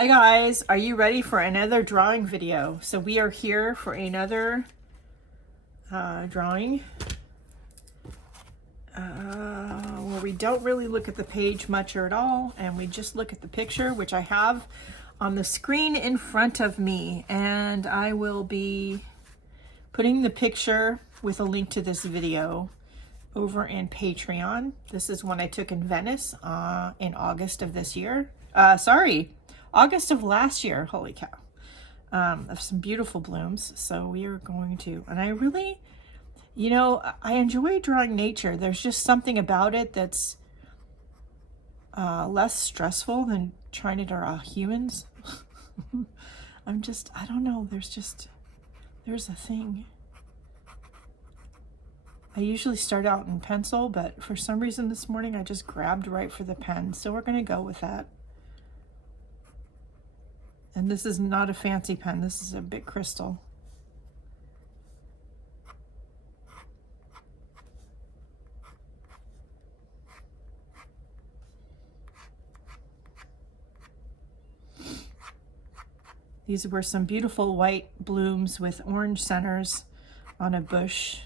Hi guys, are you ready for another drawing video? So we are here for another drawing where we don't really look at the page much or at all, and we just look at the picture, which I have on the screen in front of me, and I will be putting the picture with a link to this video over in Patreon. This is one I took in Venice in August of this year. August of last year. Holy cow. Of some beautiful blooms. So we are going to, and I really, I enjoy drawing nature. There's just something about it that's less stressful than trying to draw humans. I don't know. There's a thing. I usually start out in pencil, but for some reason this morning I just grabbed right for the pen. So we're going to go with that. And this is not a fancy pen. This is a Bic Crystal. These were some beautiful white blooms with orange centers on a bush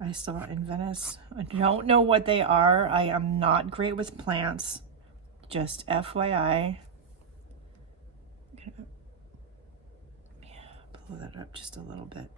I saw in Venice. I don't know what they are. I am not great with plants. Just FYI. Blow that up just a little bit.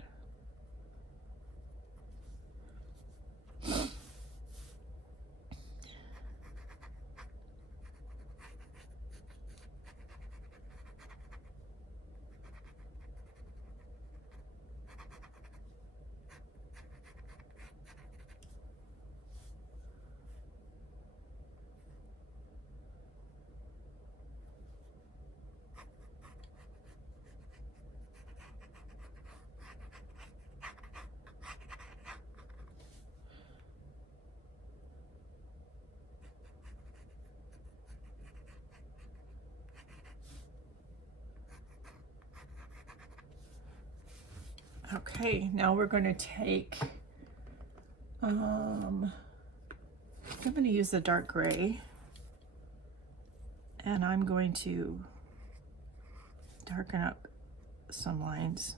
Okay, now we're going to take, I'm going to use the dark gray, and I'm going to darken up some lines.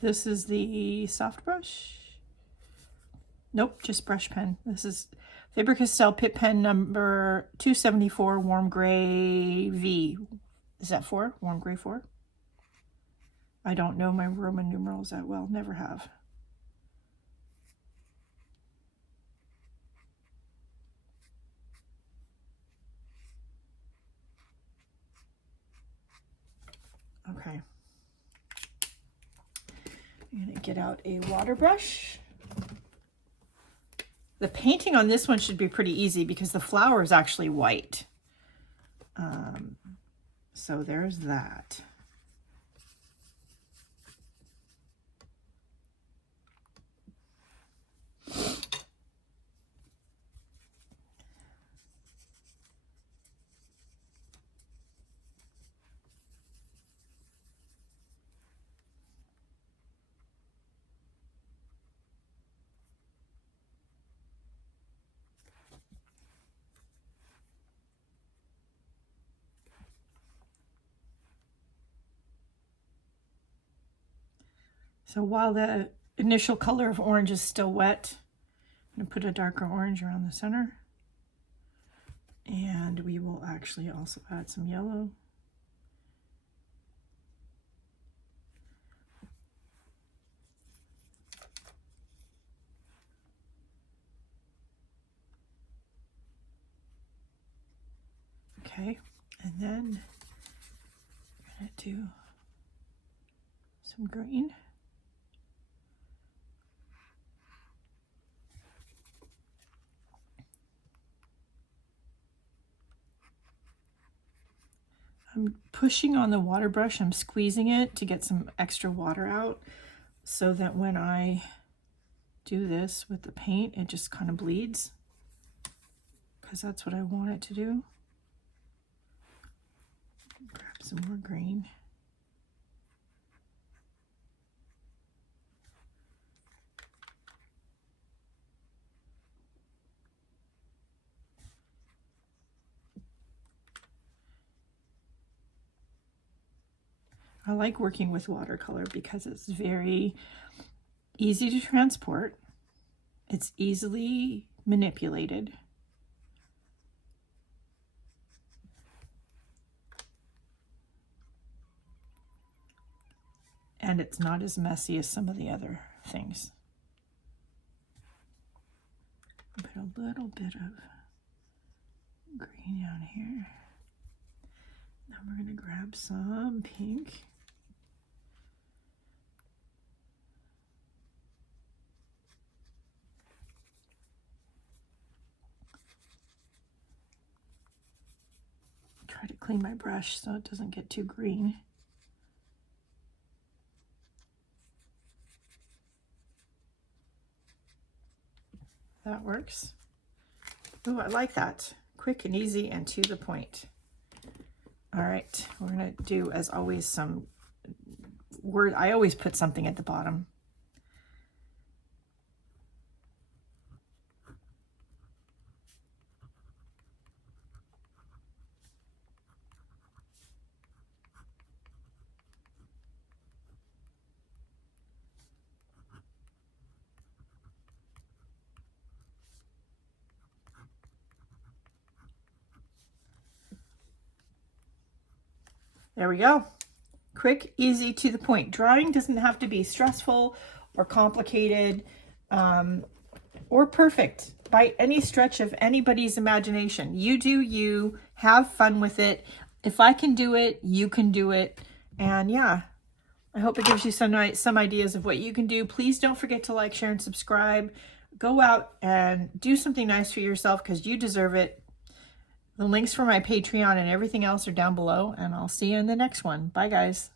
This is the soft brush. Nope, just brush pen. This is Faber-Castell Pitt Pen number 274, Warm Gray V. Is that 4? Warm Gray 4? I don't know my Roman numerals that well. Never have. Okay. I'm going to get out a water brush. The painting on this one should be pretty easy because the flower is actually white. So there's that. So while the initial color of orange is still wet, I'm going to put a darker orange around the center. And we will actually also add some yellow. Okay, and then we're going to do some green. I'm pushing on the water brush, I'm squeezing it to get some extra water out so that when I do this with the paint, it just kind of bleeds. because that's what I want it to do. Grab some more green. I like working with watercolor because it's very easy to transport. It's easily manipulated. And it's not as messy as some of the other things. Put a little bit of green down here. Now we're going to grab some pink. Try to clean my brush so it doesn't get too green. That works. Oh, I like that. Quick and easy and to the point. All right, we're going to do, as always, some word. I always put something at the bottom. There we go. Quick, easy, to the point. Drawing doesn't have to be stressful or complicated or perfect by any stretch of anybody's imagination. You do you, have fun with it. If I can do it, you can do it. And yeah, I hope it gives you some ideas of what you can do. Please don't forget to like, share, and subscribe. Go out and do something nice for yourself because you deserve it. The links for my Patreon and everything else are down below, and I'll see you in the next one. Bye, guys.